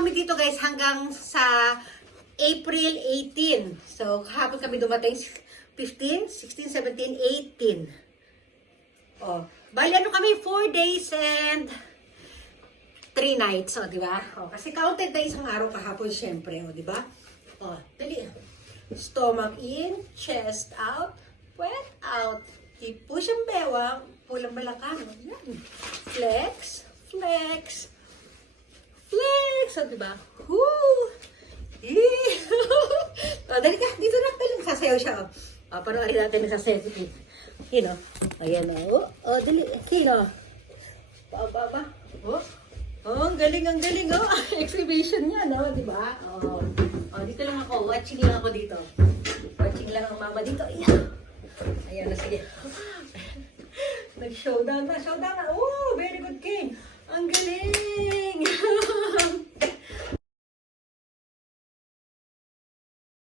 kami dito guys hanggang sa April 18. So, kahapon kami dumating 15, 16, 17, 18. Oh, bali ano kami 4 days and 3 nights, oh, di ba? Oh, kasi counted na isang araw kahapon syempre, oh, di ba? Oh, dali. Stomach in, chest out, puwet out. I-push ang bewang, pulang balakang. Yan. Flex, flex, flex. So, diba? Woo! Oh, dali ka. Dito na tayo. Sasayaw siya. Oh, panoorin natin sa selfie. Yun, oh. Ayan, oh. Oh, dali. Sino? Ba. Oh. Oh, ang galing, oh. Exhibition niya, no? Diba? Oh. Oh, dito lang ako. Watching lang ako dito. Watching lang ang mama dito. Ayan. Ayan na, sige. Nag-showdown na. Oh, very good king. Ang galing.